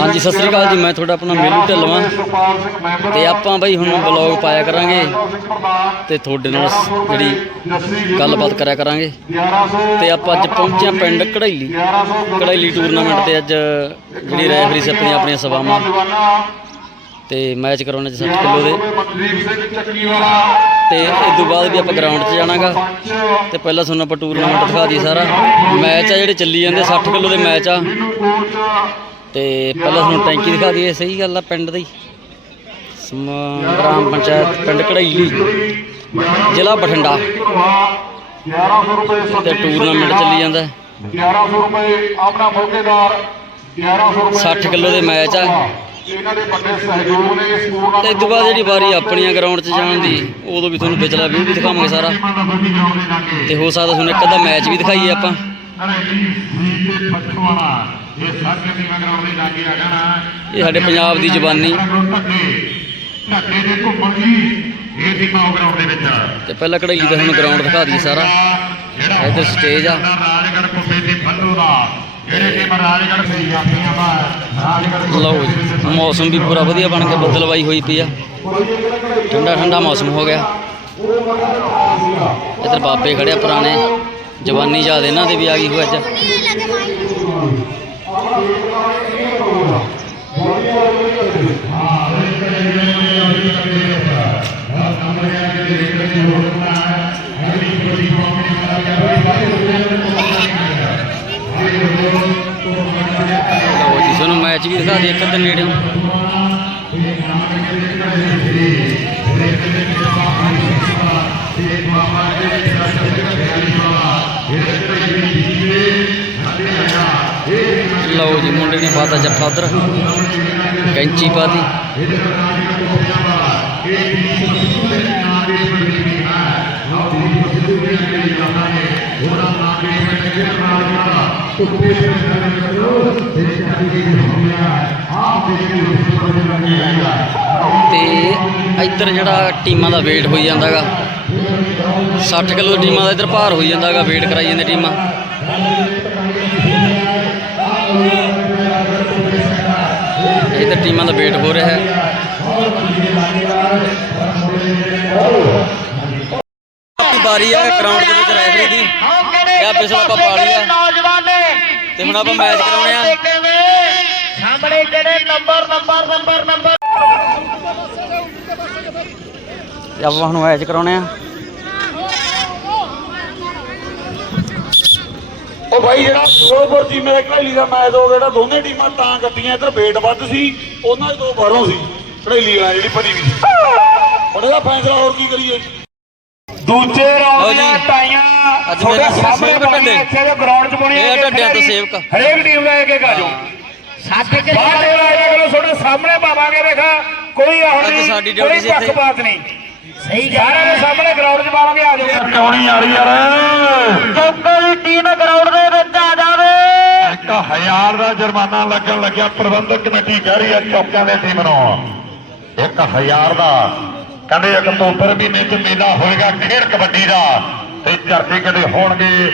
ਹਾਂਜੀ ਸਤਿ ਸ੍ਰੀ ਅਕਾਲ ਜੀ ਮੈਂ ਤੁਹਾਡਾ ਆਪਣਾ ਮੇਲੂ ਢੱਲਵਾਂ ਤੇ ਆਪਾਂ ਬਈ ਹੁਣ ਬਲੌਗ ਪਾਇਆ ਕਰਾਂਗੇ ਤੇ ਤੁਹਾਡੇ ਨਾਲ ਜਿਹੜੀ ਗੱਲਬਾਤ ਕਰਿਆ ਕਰਾਂਗੇ। ਤੇ ਆਪਾਂ ਅੱਜ ਪਹੁੰਚੇ ਹਾਂ ਪਿੰਡ ਕੜਾਈਲੀ ਕੜਾਈਲੀ ਟੂਰਨਾਮੈਂਟ ਤੇ ਅੱਜ ਜਿਹੜੀ ਰੈਫਰੀ ਸੀ ਆਪਣੀਆਂ ਆਪਣੀਆਂ ਸਭਾਵਾਂ। ਤੇ ਮੈਚ ਕਰਾਉਣੇ 60 ਕਿਲੋ ਦੇ। ਤੇ ਇਸ ਤੋਂ ਬਾਅਦ ਵੀ ਆਪਾਂ ਗਰਾਊਂਡ 'ਚ ਜਾਣਾਗਾ। ਤੇ ਪਹਿਲਾਂ ਤੁਹਾਨੂੰ ਆਪਾਂ ਟੂਰਨਾਮੈਂਟ ਦਿਖਾ ਦਈਏ ਸਾਰਾ। ਮੈਚ ਆ ਜਿਹੜੇ ਚੱਲੀ ਜਾਂਦੇ 60 ਕਿਲੋ ਦੇ ਮੈਚ ਆ। ਤੇ ਪਹਿਲਾਂ ਤੁਹਾਨੂੰ ਟੈਂਕੀ ਦਿਖਾ ਦਈਏ, ਸਹੀ ਗੱਲ ਆ ਪਿੰਡ ਦੀ। ਸਮ- ਗ੍ਰਾਮ ਪੰਚਾਇਤ ਪਿੰਡ ਕੜਾਈਲੀ ਜ਼ਿਲ੍ਹਾ ਬਠਿੰਡਾ। 1100 ਰੁਪਏ ਤੇ ਟੂਰਨਾਮੈਂਟ ਚੱਲੀ ਜਾਂਦਾ। 1100 ਰੁਪਏ ਆਪਣਾ ਮੌਕੇਦਾਰ 1100 ਰੁਪਏ 60 ਕਿਲੋ ਦੇ ਮੈਚ ਆ। ਇਹਨਾਂ ਦੇ ਵੱਡੇ ਸਹਿਯੋਗ ਨੇ ਇਸ ਟੂਰਨਾਮੈਂਟ ਤੇ ਇਸ ਤੋਂ ਬਾਅਦ ਜਿਹੜੀ ਵਾਰੀ ਆਪਣੀਆਂ ਗਰਾਊਂਡ 'ਚ ਜਾਣ ਦੀ, ਉਦੋਂ ਵੀ ਤੁਹਾਨੂੰ ਵਿਚਲਾ ਵਿਊ ਵੀ ਦਿਖਾਵਾਂਗੇ ਸਾਰਾ। ਤੇ ਹੋ ਸਕਦਾ ਤੁਹਾਨੂੰ ਇੱਕ ਅੱਧਾ ਮੈਚ ਵੀ ਦਿਖਾਈਏ ਆਪਾਂ। ਇਹ ਸਾਡੇ ਪੰਜਾਬ ਦੀ ਜ਼ਬਾਨੀ ਧੱਕੇ। ਦੇ ਘੁੰਮਣ ਜੀ। ਇਹ ਟੀਮਾਂ ਉਹ ਗਰਾਊਂਡ ਦੇ ਵਿੱਚ। ਤੇ ਪਹਿਲਾਂ ਕੜਾਈਲੀ ਦਾ ਹੁਣ ਗਰਾਊਂਡ ਦਿਖਾ ਦਈਏ ਸਾਰਾ। ਇੱਧਰ ਸਟੇਜ ਆ। ਰਾਜਗੜ੍ਹ ਤੇ ਫੱਲੂ ਦਾ। ਲਓ ਜੀ ਮੌਸਮ ਵੀ ਪੂਰਾ ਵਧੀਆ ਬਣ ਕੇ ਬੱਦਲਵਾਈ ਹੋਈ ਪਈ ਆ। ਠੰਡਾ ਠੰਡਾ ਮੌਸਮ ਹੋ ਗਿਆ। ਇੱਧਰ ਬਾਬੇ ਖੜਿਆ ਪੁਰਾਣੇ। ਜਵਾਨੀ ਯਾਦ ਇਹਨਾਂ ਦੇ ਵੀ ਆ ਗਈ ਹੋ ਅੱਜ। ਲਓ ਜੀ ਤੁਹਾਨੂੰ ਮੈਚ ਵੀ ਦਿਖਾ ਦੇ ਇੱਕ ਅੱਧੇ ਨੇੜੇ ਲਓ ਜੀ, ਮੁੰਡੇ ਨੇ ਪਾਤਾ ਜੱਫਾ ਉਧਰ। ਕੈਂਚੀ ਪਾਤੀ। ਤੇ ਇੱਧਰ ਜਿਹੜਾ ਟੀਮਾਂ ਦਾ ਵੇਟ ਹੋਈ ਜਾਂਦਾਗਾ 60 ਕਿਲੋ ਟੀਮਾਂ ਦਾ ਇੱਧਰ ਭਾਰ ਹੋਈ ਜਾਂਦਾਗਾ ਵੇਟ ਕਰਾਈ ਜਾਂਦੇ ਟੀਮਾਂ। ਇੱਧਰ ਟੀਮਾਂ ਦਾ ਵੇਟ ਹੋ ਰਿਹਾ ਹੈ। ਬਾਰੀ ਆ ਗਰਾਊਂਡ ਦੇ ਵਿੱਚ ਰੈਫਰੀ ਦੀ। ਇਹ ਆ ਬਿਸਲ ਆਪਾਂ ਪਾ ਲਈ ਆ ਨੌਜਵਾਨ ਨੇ ਤੇ ਹੁਣ ਆਪਾਂ ਮੈਚ ਕਰਾਉਣੇ ਆ। ਸਾਹਮਣੇ ਜਿਹੜੇ ਨੰਬਰ ਨੰਬਰ ਨੰਬਰ ਨੰਬਰ ਆਪਾਂ ਹੁਣ ਮੈਚ ਕਰਾਉਣੇ ਆ। ਉਹ ਭਾਈ ਜਿਹੜਾ ਫਿਰੋਜ਼ਪੁਰ ਟੀਮਾਂ ਦੇ ਘੜੇਲੀ ਦਾ ਮੈਚ ਹੋ ਜਿਹੜਾ ਦੋਨੇ ਟੀਮਾਂ ਤਾਂ ਕੱਟੀਆਂ ਇੱਧਰ ਵੇਟ ਵੱਧ ਸੀ ਉਹਨਾਂ ਦੇ ਦੋ ਬਾਹਰੋਂ ਸੀ ਘੜੇਲੀ ਵਾਲਾ ਜਿਹੜੀ ਭਰੀ ਵੀ ਸੀ ਹੁਣ ਇਹਦਾ ਫੈਸਲਾ ਹੋਰ ਕੀ ਕਰੀਏ ਦੂਜੇ ਰਾਉਂਡ। ਦੀਆਂ ਟਾਈਆਂ ਤੁਹਾਡੇ ਸਾਹਮਣੇ ਪਾਉਣੀਆਂ। ਇੱਥੇ ਦੇ ਗਰਾਊਂਡ 'ਚ ਪਾਉਣੀਆਂ ਇਹ ਆ ਇੱਕ ਢੱਡਿਆਂ ਤੋਂ। ਸੇਵਕ। ਹਰੇਕ ਟੀਮ ਦਾ ਇੱਕ ਇੱਕ ਆ ਜਾਓ ਸੱਤ ਕੇ ਬਾਹਰ ਦੇ ਆਇਆ ਕਰੋ ਤੁਹਾਡੇ ਸਾਹਮਣੇ ਪਾਵਾਂਗੇ ਵੇਖਾ ਕੋਈ ਆਹ ਅੱਜ ਨਹੀਂ ਸਾਡੀ ਕੋਈ duty ਸੀ ਇੱਥੇ। ਪੱਖਪਾਤ ਨਹੀਂ ਸਹੀ ਸਾਰਿਆਂ ਦੇ ਸਾਹਮਣੇ ਗਰਾਊਂਡ 'ਚ ਪਾਵਾਂਗੇ ਆ ਜਾਓ ਟੌਣੀ ਆ ਰਹੀ ਯਾਰ ਚੌਕਲ ਟੀਮ ਗਰਾਊਂਡ 1000 ਦਾ ਜੁਰਮਾਨਾ ਲੱਗਣ ਲੱਗਿਆ, ਪ੍ਰਬੰਧਕ ਕਮੇਟੀ ਕਹਿ ਰਹੀ ਹੈ ਚੌਕਾਂ ਦੇ ਟੀਮ ਨੂੰ। ਹਜ਼ਾਰ ਦਾ। ਕਹਿੰਦੇ ਅਕਤੂਬਰ ਮਹੀਨੇ ਚ ਮੇਲਾ ਹੋਏਗਾ ਖੇਡ ਕਬੱਡੀ ਦਾ। ਤੇ ਚਰਚੇ ਕਦੇ ਹੋਣਗੇ।